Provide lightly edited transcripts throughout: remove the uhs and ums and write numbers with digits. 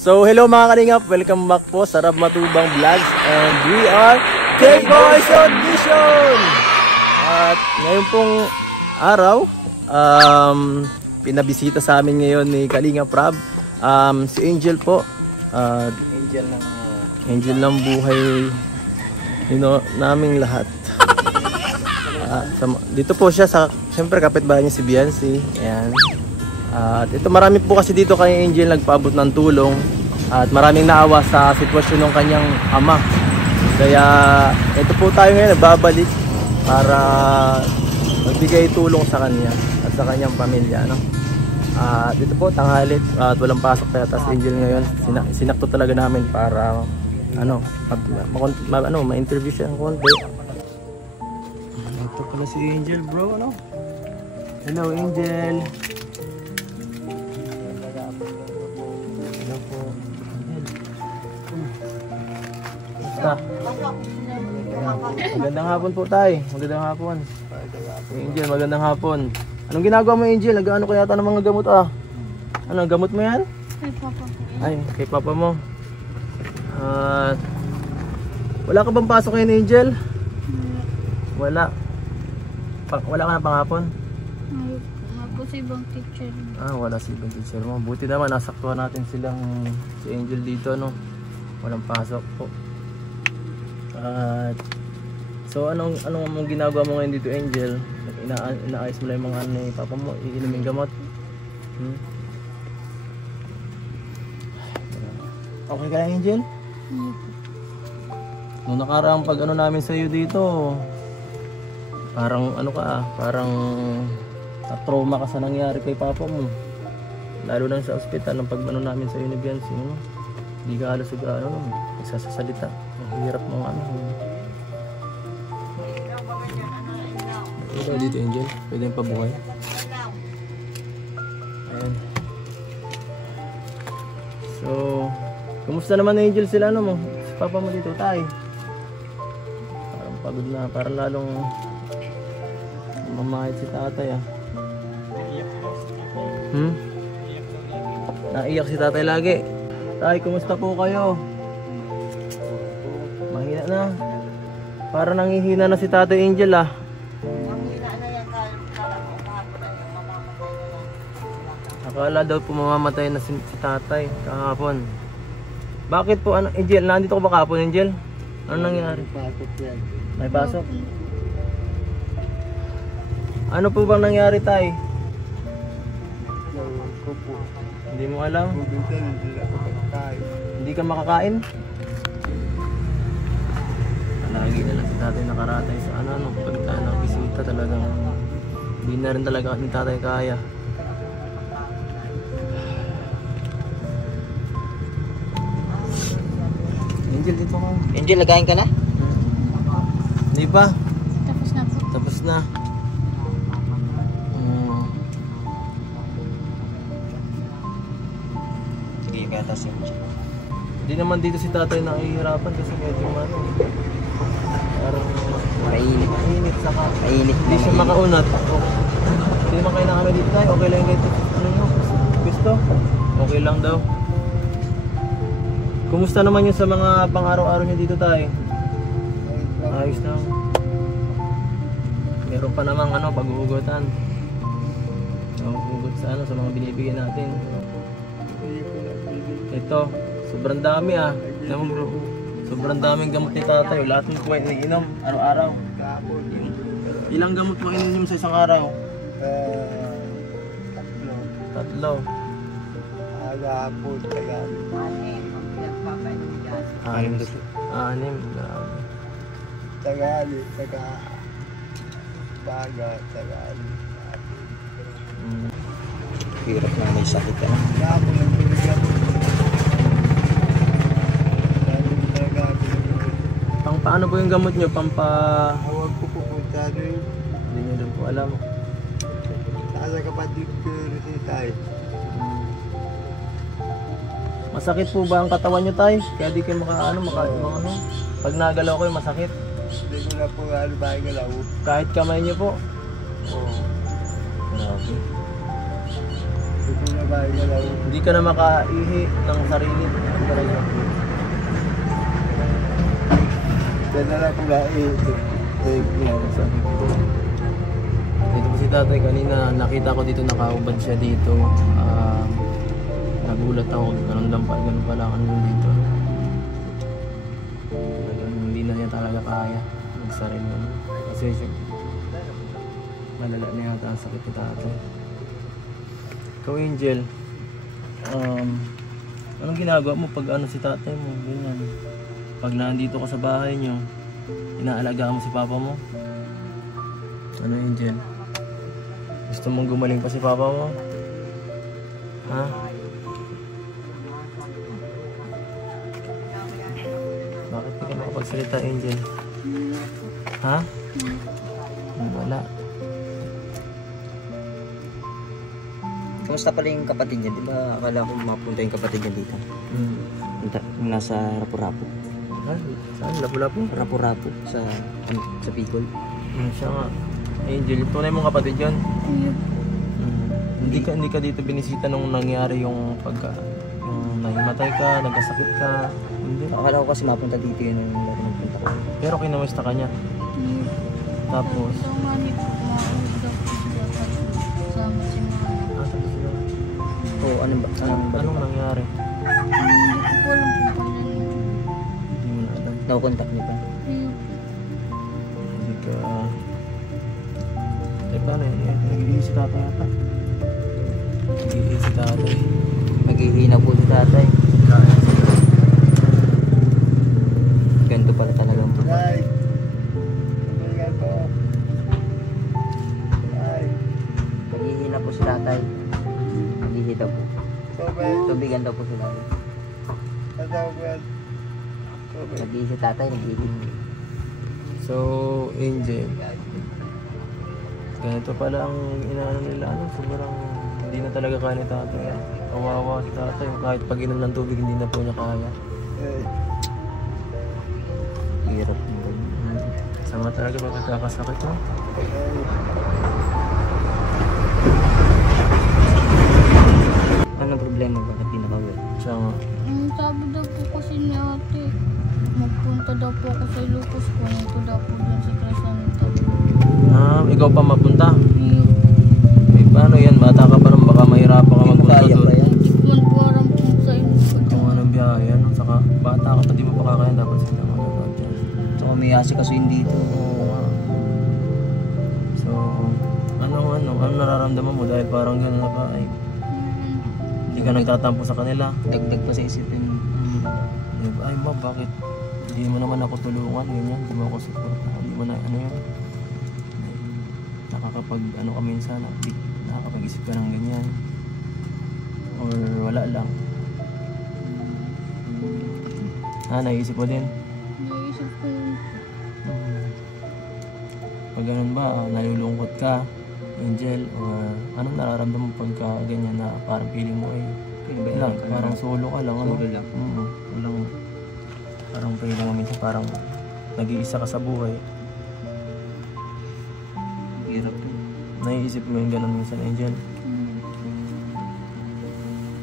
So hello mga kalingap, welcome back po sa Rab Matubang Vlogs. And we are K-Boys Audition! At ngayon pong araw, pinabisita sa amin ngayon ni Kalingap Rab, si Angel po. Angel ng buhay, naming lahat. Dito po siya sa, siyempre kapitbahay niya si Biancy. Ayan. At ito, marami po kasi dito kay Angel nagpaabot ng tulong at maraming naawa sa sitwasyon ng kanyang ama. Kaya ito po tayo ngayon nagbabalik para magbigay tulong sa kanya at sa kanyang pamilya, no? Dito po tanghali at walang pasok kaya tas Angel ngayon sinakto talaga namin para ma-interview siya ng konti. Ito pala si Angel, bro, ano? Hello Angel. Magandang hapon po tay. Magandang hapon. Angel, magandang hapon. Anong ginagawa mo Angel? Nag-ano kaya yata ng mga gamot Ano, gamot mo yan? Kay papa. Ay, kay papa mo. Wala ka bang pasok ngayon Angel? Wala. Wala ka na panghapon? Wala si ibang teacher. Wala si ibang teacher mo. Buti naman nasaktuhan natin silang si Angel dito, no? Walang pasok po. So anong ginagawa mo ngayon dito Angel? Inaayos mo lang yung mga ni papa mo, iinumin gamot? Okay ka Angel? Nung nakaraang pag namin sa iyo dito, parang parang na-trauma ka sa nangyari kay papa mo. Lalo na sa ospital ng pag namin sa iyo ni Biancy, no? Hindi ka halos nagsasalita. Ang hirap mo Ito dito Angel, pwede yung pabuhay. Ayan. So, kumusta naman Angel sila mo? Si papa mo dito tay? Parang pagod na, parang lalong mamahit si tatay Naiyak si tatay lagi. Tay, kumusta po kayo? Mahina na. Para nangihina na si Tatay Angel Akala daw po mamamatay na si tatay kahapon. Bakit po Angel? Nandito ko ba kahapon Angel? Ano nangyari? May pasok? Ano po bang nangyari tay? Hindi mo alam? Hindi ka makakain? Lagi na lang si tatay nakaratay sa pagka bisita talagang hindi na rin talaga ni tatay kaya. Angel, dito ka. Angel, lagayin ka na? Hindi pa. Tapos na po. Tapos na. Sige, kaya taas yung Angel. Hindi naman dito si tatay nakihirapan kasi medyo parang mainit saka mainit. Hindi siya makaunat. Hindi naman kayo nakamay dito tayo. Okay lang dito. Gusto? Okay lang daw. Kumusta naman yun sa mga pang-araw-araw niyo dito tayo? Ayos na. Meron pa namang pag-uugutan. Pag-uugot sa sa mga binibigyan natin. Ito, sobrang dami Naman bro. Sobrang daming gamot ni tatay. Lahat mo po iniinom araw-araw. Ilang gamot mo iniinom sa isang araw? 3. Agapon, tagali. 6. Grabe. Tagali, tagali. Hirap na may sakit ka. Agapon ang binigyan. Paano po yung gamot nyo? Awag ko pupunta rin. Hindi nyo din po alam. Sa kapatid ko rin tayo. Masakit po ba ang katawan nyo tay? Kaya di kayo pag nagalaw ko masakit. Hindi ko na po bahay galaw. Kahit kamay nyo po. Grabe. Ito na ba ka lang. Hindi ka na makaihi ng sarili. Ano talaga? Diyan na lang kung ito. Sabi ko. Dito po si tatay kanina, nakita ko dito nakaubad siya dito. Nagulat ako, ganun pala ano dito. Talagang hindi na niya talaga kaya magsarili mo. Kasi malala na yata ang sakit ni tatay. Ikaw, Angel, anong ginagawa mo pag ano si tatay mo? Ganyan. Pag nandito ka sa bahay niyo, inaalagaan mo si papa mo? Ano, Angel? Gusto mong gumaling pa si papa mo? Ha? Bakit di ka makapagsalita, Angel? Ha? Wala. Kamusta pala yung kapatid niya? Di ba akala ko mapunta yung kapatid niya dito? Yung nasa Rapu-Rapu. Ha? Saan? Lapu-lapu? Rapu-Rapu sa Bicol. Siya nga. Angel, tunay mong kapatid yun? Hindi ka dito binisita nung nangyari yung yung nahimatay ka, nagkasakit ka. Hindi. Akala ko kasi mapunta dito yun nung nagpunta ko. Pero kinamusta ka niya. Tapos, Sa mani po, maulog daw po sila kasi sama si mama. asan sila? Oo, anong Anong nangyari? Hindi ko po alam kung kailan yun. Hindi mo na alam. Nakukontak niyo pa? Hindi ka... paano yun? Nag-iisip si tatay ata. Nag-iisip si tatay. Maghihina po si tatay. Ganito pala talagang po. Ay. Tingnan ko. Ay. Maghihina po si tatay. Maghihina po. Tubig. Tubigan daw po si tatay. Tawag. Tubig. Maghihina si tatay, naghihina. So, Angel, ganito pala ang inaano nila. Sobrang hindi na talaga kaya ni tatay. Kawawa si tatay. Kahit pag inom ng tubig, hindi na po niya kaya. Ay. Hirap. Sama talaga pagkakasakit mo. Anong problema? Bakit di nakawin? Siya nga. Sabi daw po kasi ni ate, magpunta daw po ako sa Ilocos ko. Ito daw po dyan sa Crescenta. Ikaw pa mapunta? Paano yan? Bata ka pa nang baka mahirapan ka Hindi mo magpunta kaya doon. pa yan. Man po aram po sa Ilocos. Kung anong biyahe yan. Saka bata ka pa, di mo pa kakaya. Dapat sila manonood dyan. So, may asikasuhin dito. Oo nga. So, ano nararamdaman mo? Dahil parang gano'n na ka ay hindi ka nagtatampo sa kanila. Dagdag pa sa isipin. Ay ma, bakit? Hindi mo naman ako tulungan. Ganyan, hindi mo ako support. Hindi mo na ano yan. Nakakapag ano ka minsan. Nakakapag-isip ka ng ganyan. Or wala lang. Naisip mo din? Naisip ko yun. Pag ganun ba, nalulungkot ka, Angel, or anong nararamdaman mo pagka ganyan na parang feeling mo ay lang, parang solo ka lang, ano? Solo lang. Walang, parang feeling mo minsan parang nag-iisa ka sa buhay. Hirap po. Naiisip mo yung ganun minsan, Angel?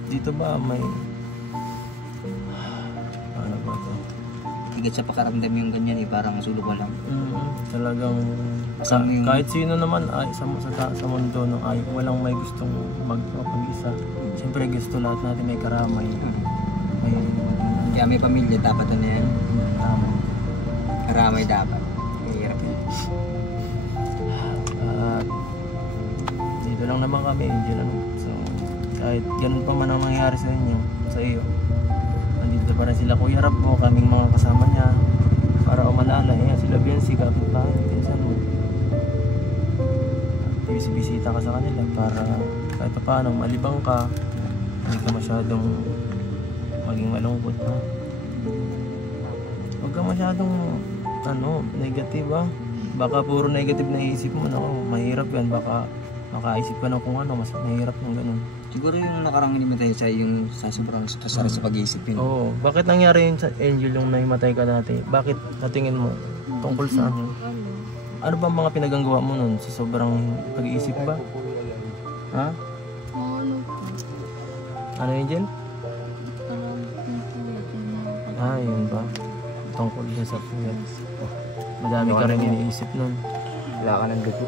Dito ba may... Paano ba ito? Higit sa pakaramdam yung ganyan eh, parang sulo ka lang. Talagang Kasama yung- kahit sino naman ay sa mundo ng ay walang may gustong magpapag-isa. Siyempre gusto lahat natin may karamay. May Kaya may pamilya, dapat ano yan. tama. Karamay dapat. Hirap yun. At dito lang naman kami, Angel. Ano? So kahit ganun pa man ang mangyayari sa inyo, sa iyo, nandito pa rin sila Kuya Rap mo, kaming mga kasama niya para umalala. Sila Biancy, kapit bahay, pinsan mo. Bisita ka sa kanila para kahit pa paano malibang ka, hindi ka masyadong maging malungkot, ha? Huwag ka masyadong negative, ha? Baka puro negative na iisip mo, mahirap yan. Baka makaisip ka na kung mas mahirap ng ganun. Siguro yung nakarang inimitay sa yung sa sobrang stress sa pag-iisip yun. Oo. Bakit nangyari yun sa Angel yung nahimatay ka dati? Bakit natingin mo tungkol sa ano? Ano ba mga pinaganggawa mo nun? Sa sobrang pag-iisip ba? Ha? Ano po? Ano Angel? Parang yung puyat yung mga Ah, yun ba? Tungkol dyan sa puyat. Madami ka rin iniisip nun. Wala ka ng dugo.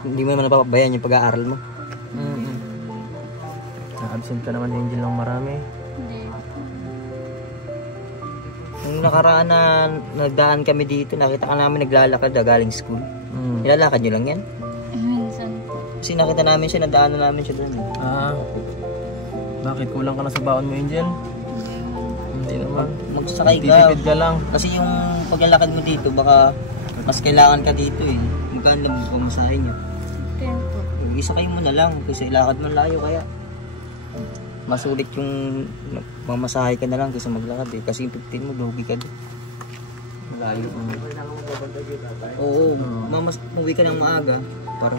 Hindi mo naman napapabayaan yung pag-aaral mo. Na-absent ka naman Angel ng marami. Hindi. Nung nakaraan na nagdaan kami dito, nakita ka namin naglalakad galing school. Nilalakad nyo lang yan? Minsan po. Kasi nakita namin siya, nadaanan namin siya doon. Ah, bakit kulang ka na sa baon mo Angel? Hindi naman. Magsasakay ka. Titipid ka lang. Kasi yung paglalakad mo dito, baka mas kailangan ka dito eh. Magkano lang ang pamasahe niyo? 10 po. Isakay mo na lang kasi ilakad man layo kaya. Masulit yung mamasahe ka na lang kaysa maglakad eh. Kasi yung 15 mo, lugi ka doon. Malayo. Oo, uwi ka ng maaga para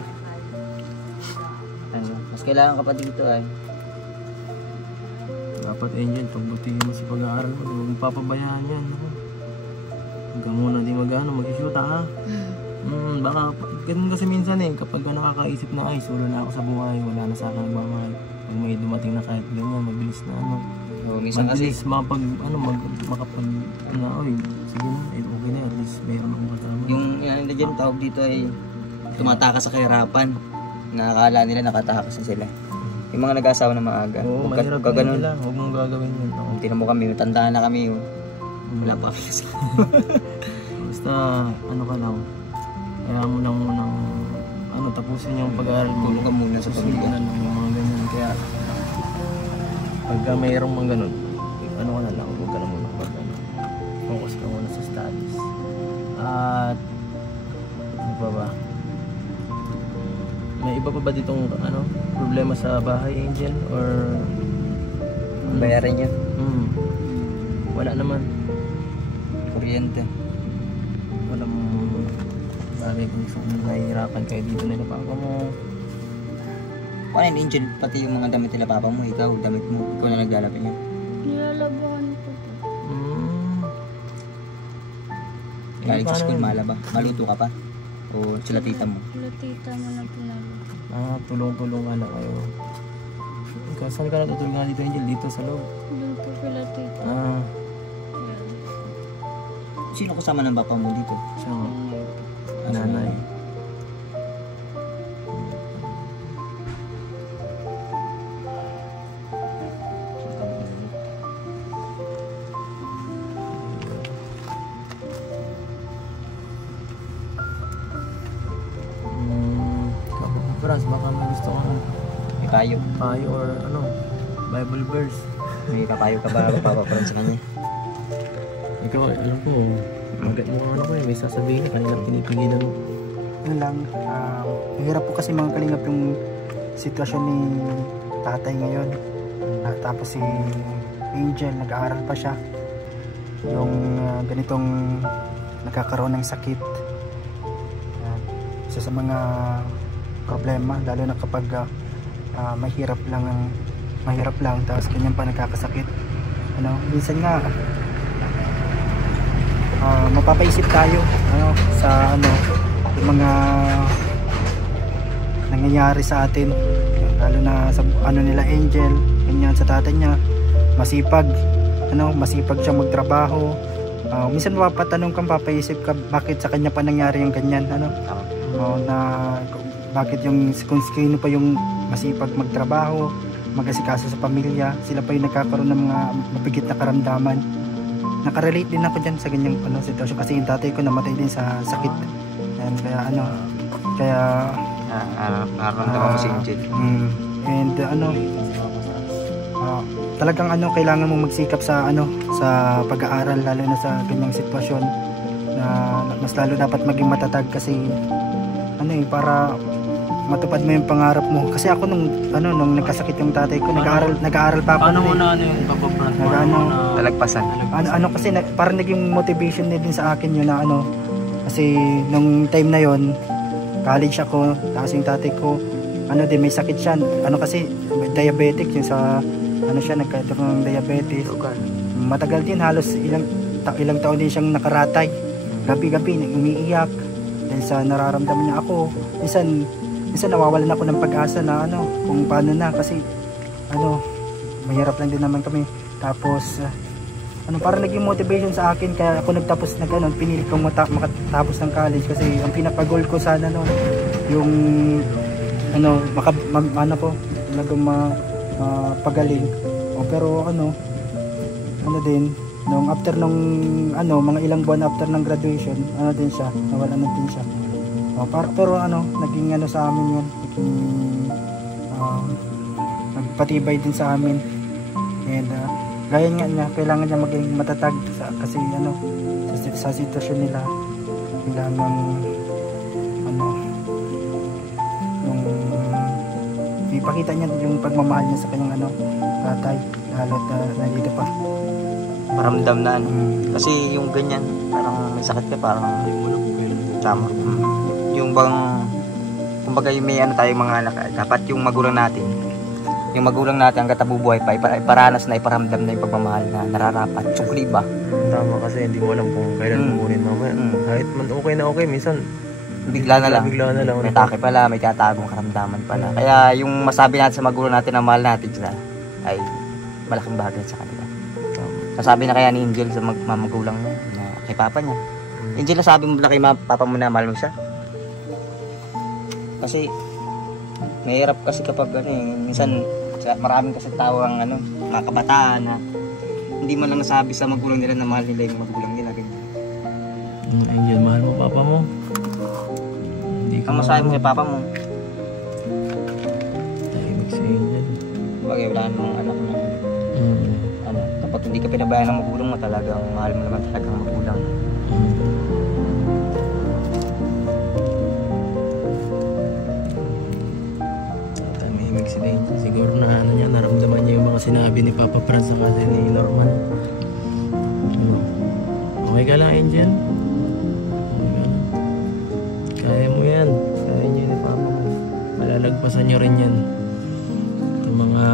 ano, mas kailangan ka pa dito ay. Dapat Angel, pagbutihin mo si pag-aaral mo. Huwag mong papabayaan yan. Huwag ka muna di mag-shoot ha. Baka, ganun kasi minsan eh, kapag ka nakakaisip na ay, solo na ako sa buhay, wala na sa akin nagmamahal. Pag may dumating na kahit ganyan, mabilis na ano. Minsan kasi Mabilis makapag, oy, sige na, okay na, at least mayroon akong kasama. yung ano dyan tawag dito ay tumatakas sa kahirapan. Nakakala nila nakatakas na sila. Yung mga nag-asawa na maaga. Oo, Huwag mahirap ka yun ganun. nila, huwag mong gagawin yun. Tingnan mo kami, matandaan na kami. Wala pa kami kasi. Basta, ano ka lang, kaya mo lang munang, tapusin yung pag-aaral mo. Tulong ka muna sa Susunod pamilya. na lang yung mga ganyan. Kaya, pagka mayroong mga ganun, ano ka na lang, huwag ka na muna focus ka muna sa studies. At, ano pa ba? May iba pa ba ditong, problema sa bahay, Angel? Or, Bayaran niyo. wala naman. Kuryente. Walang bagay kung nahihirapan kayo dito nila papa mo. Ano yung Angel, pati yung mga damit nila papa mo, ikaw, damit mo, ikaw na naglalapin niyo. Nilalabahan ko po. Galing sa school, malaba. Maluto ka pa? O sila tita mo? Sila tita mo na pinalo. Tulong-tulong nga lang kayo. Ikaw, saan ka natutulungan dito, Angel? Dito sa loob? Doon po sila tita. Ah, Yan. Sino kasama ng papa mo dito? siya nga. Nanay. Franz, baka may gusto kang May payo. payo or Bible verse. May papayo ka ba papaparan sa kanya? Ikaw, alam ko, magat mo may sasabihin ka, kanila pinipigilan mo. Yun lang, mahirap po kasi mga kalingap yung sitwasyon ni tatay ngayon. Tapos si Angel, nag-aaral pa siya. Yung ganitong nagkakaroon ng sakit. Isa sa mga problema, lalo na kapag mahirap lang, tapos ganyan pa nagkakasakit. Minsan nga, mapapaisip tayo sa yung mga nangyayari sa atin, lalo na sa nila Angel, ganyan sa tatay niya, masipag siya magtrabaho. Minsan mapapatanong kang, papaisip ka bakit sa kanya pa nangyari yung ganyan, na bakit kung sino pa yung masipag magtrabaho, mag-asikaso sa pamilya, sila pa yung nagkakaroon ng mga mabigit na karamdaman. Nakarelate din ako dyan sa ganyang sitwasyon kasi yung tatay ko namatay din sa sakit. And kaya nararamdaman mo si Angel. And talagang kailangan mong magsikap sa sa pag-aaral, lalo na sa ganyang sitwasyon, na mas lalo dapat maging matatag kasi para matupad mo yung pangarap mo. Kasi ako nung nagkasakit yung tatay ko, nag-aaral pa ako. Paano mo na yung pagpaparat mo? Talagpasan. Kasi parang naging motivation din sa akin yun na kasi nung time na yon, college ako, tapos yung tatay ko din may sakit siya, kasi diabetic, yung sa siya nagkaroon ng diabetes. Matagal din, halos ilang taon din siyang nakaratay, gabi-gabi umiiyak dahil sa nararamdaman niya. Ako minsan minsan nawawalan ako ng pag-asa na ano, kung paano na, kasi ano, mahirap lang din naman kami. Tapos ano, para naging motivation sa akin, kaya ako pinilit kong makatapos ng college, kasi ang pinaka-goal ko sana no, yung ano, talagang pagaling. Pero ano din, after nung mga ilang buwan after ng graduation, din siya, nawala na din siya. Pero naging sa amin yun, naging nagpatibay din sa amin. And gaya nga niya, kailangan niya maging matatag kasi sa sitwasyon nila, kailangan ipakita niya yung pagmamahal niya sa kanyang tatay, lalo't nandito pa. Paramdam na kasi yung ganyan, parang may sakit ka, parang tama. Yung bang, kumbaga may tayong mga anak, dapat yung magulang natin hanggat nabubuhay pa, iparanas na, iparamdam na yung pagmamahal na nararapat. Sukli ba? Tama, kasi hindi mo alam kung kailan kukunin mamaya. Kahit man okay na okay, minsan bigla na lang. May take pala, may tatagong karamdaman pala. Kaya yung masabi natin sa magulang natin na mahal natin sila ay malaking bagay sa kanila. Nasabi na kaya ni Angel sa magulang niya, na kay papa niya. Angel, nasabi mo ba kay papa mo na mahal mo siya? Kasi mahirap kasi kapag minsan maraming kasi tao ang mga kabataan na hindi man lang nasabi sa magulang nila na mahal nila yung magulang nila. Angel, mahal mo papa mo? Ang masabi mo kay papa mo? Tahimik si Angel. Bagay, wala namang anak na kapag hindi ka pinabayaan ng magulang mo, talagang mahal mo naman talagang magulang. Tahimik si Angel. Siguro na niya, naramdaman niya yung mga sinabi ni Papa Franz sa kasi ni Norman. Okay ka lang, Angel? Kaya mo yan. Kaya niyo ni Papa mo. Malalagpasan niyo rin yan. Itong mga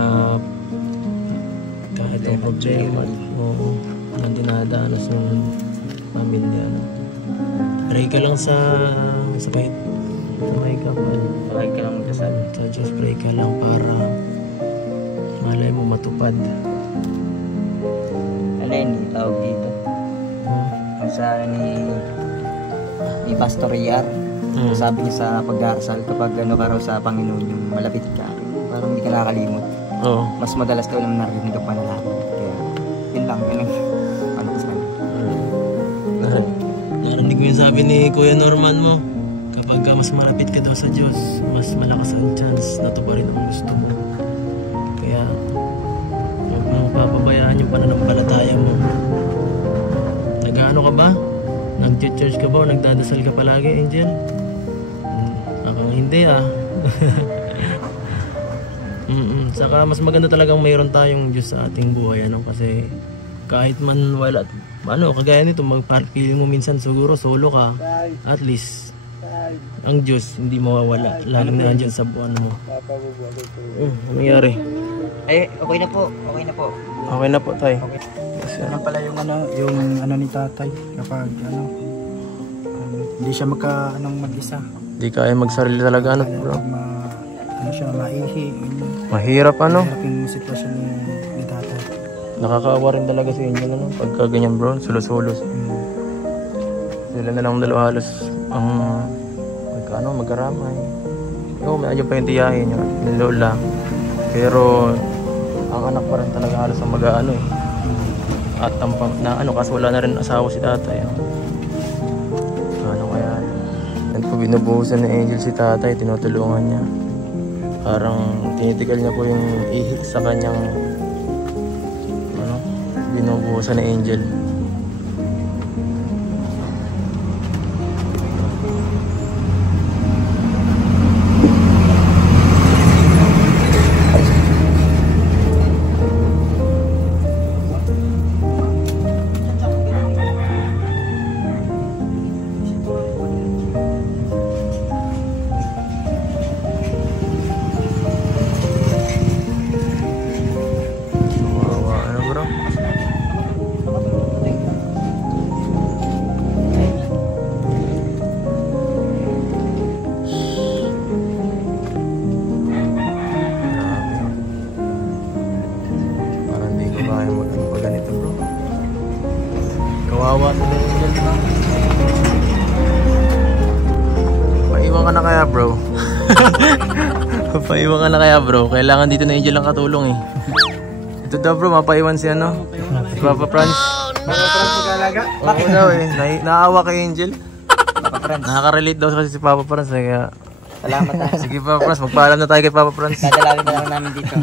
kahit ang problema na dinadaanas ng pamilya. Pray ka lang sa kahit may kapal. Pray ka lang magdasal. Sa Diyos, pray ka lang para malay mo matupad. Ano yun, tawag dito? Sa ni Pastor Riar. Sabi niya sa pag-aaral, kapag ka raw sa Panginoon, yung malapit ka, parang hindi ka nakakalimot. Mas madalas daw naman narinig ang panalangin. Kaya yun lang, yun ang sa kanya. Narinig mo yung sabi ni Kuya Norman mo, kapag mas malapit ka daw sa Diyos, mas malakas ang chance na tuparin ang gusto mo. Kaya huwag mong papabayaan yung pananampalataya mo. Nag-ano ka ba? Nag-church ka ba o nagdadasal ka palagi, Angel? Akong hindi Saka mas maganda talagang mayroon tayong Diyos sa ating buhay, kasi kahit man wala, kagaya nito, feeling mo minsan siguro solo ka, at least ang Diyos hindi mawawala, lalo na andyan sa buwan mo. Ano nangyari? Okay na po. Okay na po, tay. Yan pala yung ni tatay, kapag hindi siya mag-isa. Hindi kaya magsarili talaga, bro. Maihi. Mahirap, Mahirap yung sitwasyon ni tatay. Nakakaawa rin talaga sa inyo, pagka ganyan, bro, sulo-sulo. Sila na lang dalawa halos ang magkaramay. Medyo pa yung tiyahin yung lola. Pero ang anak pa rin talaga halos ang mag-aano At kasi wala na rin asawa si tatay. Kaya po binubuhusan ni Angel si tatay, tinutulungan niya. Parang tinitikal niya po yung ihi sa kanyang binubuhusan ni Angel. Kawawa sila Angel. Paiwan ka na kaya bro? Paiwan ka na kaya bro? Kailangan dito na Angel ang katulong eh. Ito daw bro, mapaiwan si ano? Si Papa Franz. Papa Franz mag-alaga? Oo daw eh, naawa kay Angel. Nakaka-relate daw kasi si Papa Franz kaya... Salamat ha. Sige Papa Franz, magpaalam na tayo kay Papa Franz. Dadalawin na lang namin dito.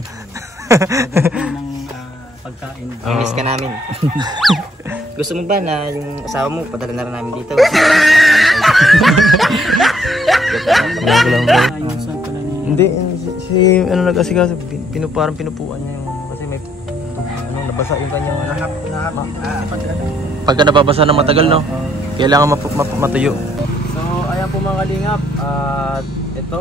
ng pagkain. Miss ka namin. Gusto mo ba na yung asawa mo, padala na rin namin dito? Wala lang bro. Ayusan pala niya. Hindi, si ano nag-asikaso, parang pinupuan niya yung, kasi may, ano, nabasa yung kanyang, pagka nababasa ng matagal, no? Kailangan matuyo. So, ayan po mga kalingap, at ito,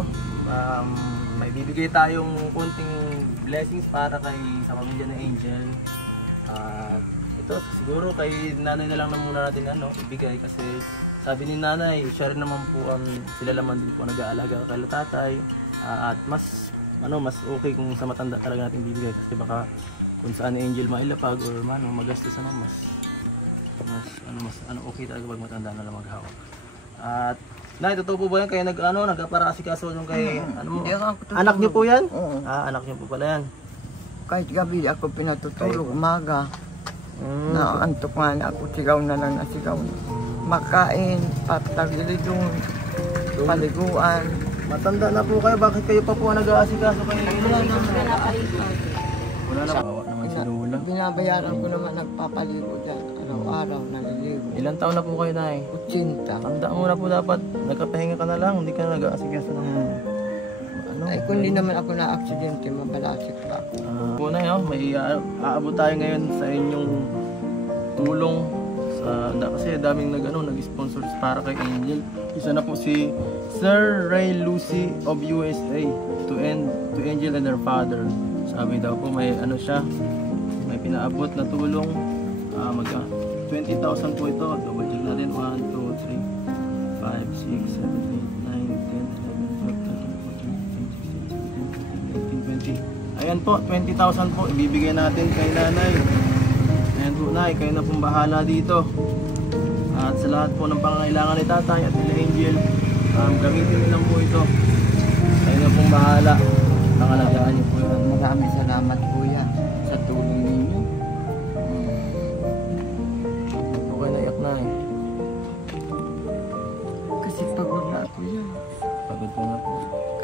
may bibigay tayong konting blessings para sa pamilya ng Angel. At ito, siguro kay nanay na lang na muna natin ibigay kasi sabi ni nanay, siya rin naman po sila naman din po nag-aalaga kay tatay. At mas okay kung sa matanda talaga natin bibigay kasi baka kung saan Angel mailapag or magastos mas okay talaga pag matanda na lang maghawak. At nay, totoo po ba yan? Kaya nagpaparasikaso yung kay anak niyo po yan? Oo. Anak niyo po pala yan. Kahit gabi ako pinatutulog, umaga. Naantok nga na ako, sigaw na lang na sigaw. Makain, patagilidong, paliguan. Matanda na po kayo, bakit kayo pa po nag-aasikaso kayo? Wala naman pinapalitan. Wala na, bawa naman si Lula. Binabayaran ko naman nagpapaligo dyan. Araw-araw naliligo. Ilang taon na po kayo, nay? 80. Tandaan mo na po dapat, nagkapahinga ka na lang, hindi ka nag-aasikaso ng Ay kung di naman ako na-aksidente, mabalasik pa ako. Una may aabot tayo ngayon sa inyong tulong kasi daming nag-sponsor para kay Angel. Isa na po si Sir Ray Lucy of USA to Angel and her father. Sabi daw po may may pinaabot na tulong, 20,000 po ito. Double check natin, 1, 2, 3, 5, 6, 7, 8, 9, 10, 11, 12, 13, 14, 15, 16, 17, 18, 20. Ayan po, 20,000 po ibibigay natin kay nanay. Ayan po nay, kayo na pong bahala dito. At sa lahat po ng pangangailangan ni tatay at nila Angel, gamitin niyo lang po ito. Kayo na pong bahala. Pangalagaan niyo po yan. Maraming salamat kuya sa tulong ninyo. Okay, naiyak na eh. Kasi pagod na ako yan. Pagod po na po.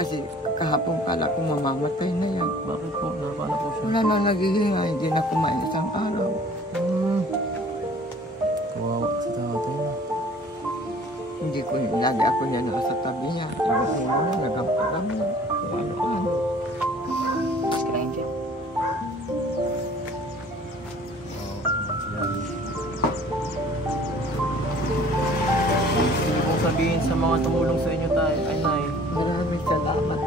Kasi kahapon kala ko mamamatay na yan. Bakit po? Nakapana po siya? Wala na naghihinga, hindi na kumain isang araw. Kawawa sa tatay na. Hindi ko lagi ako niya nasa tabi niya. Nagamparam na. Ano. Miss ka na, Angel. Gusto kong sabihin sa mga tumulong sa inyo tayo, ay nay. Maraming salamat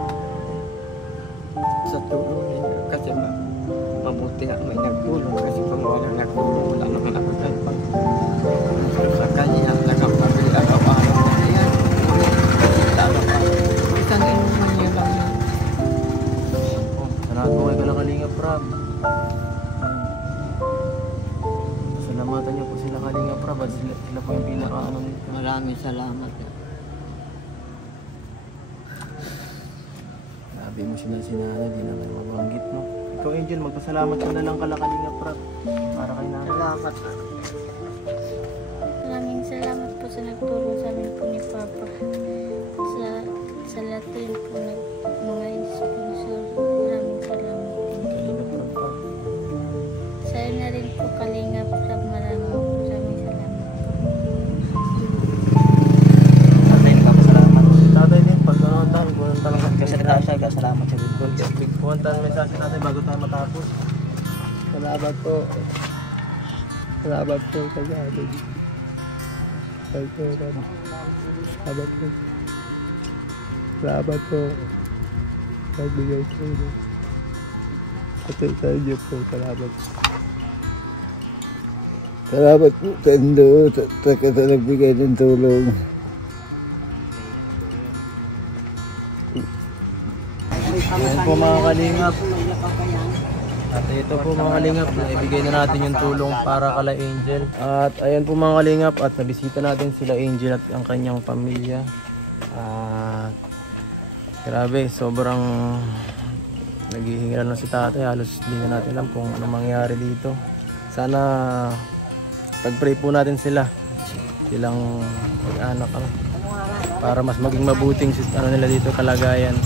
sa tulong ninyo. Kasi mabuti na may nagtulong. Kasi kung walang nagtulong, wala naman ako dahil pag sa kanya, nagpapagay araw-araw na yan. Isang inuman niya lang yan. Salamat po kay Kalakalinga Prab. Salamatan niyo po sila Kalinga Prab at sila po yung pinaka nito. Maraming salamat. Sabi mo sila sinana, di naman mabanggit mo. Ikaw Angel, magpasalamat ka na lang Kalakalinga Prab para kay nanay. Salamat. Maraming salamat po sa nagtulong sa amin po ni Papa. Sa Latin po mga sponsor. Maraming salamat. Kalinga Prab pa. Sa'yo na rin po Kalinga Prab. Maraming salamat po. Tatay, nagpapasalamat. Tatay din, pag tayo, kulang talaga. Nagkasalita siya, salamat sa Bibol. Big punta ang mensahe natin bago tayo matapos. Salamat po. Salamat po sa gano'n. Salamat po. Salamat po. Nagbigay tulong. Pati sa inyo po. Salamat. Salamat po, Tendo. Sa nagbigay ng tulong. Ayan po mga kalingap. At ito po mga kalingap, ibigay na natin yung tulong para kala Angel. At ayan po mga kalingap, at nabisita natin sila Angel at ang kanyang pamilya. At grabe, sobrang naghihingiran na si tatay. Halos hindi na natin alam kung ano mangyari dito. Sana pag-pray po natin silang mag-anak para mas maging mabuting nila dito kalagayan.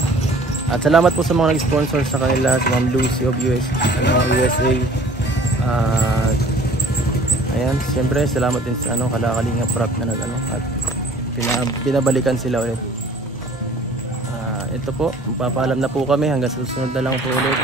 At salamat po sa mga nag-sponsor sa kanila, si Ma'am Lucy of USA. Ayan, siyempre salamat din sa Kalingap Rap na at pinabalikan sila ulit. Ito po, magpapaalam na po kami hanggang sa susunod na lang po ulit.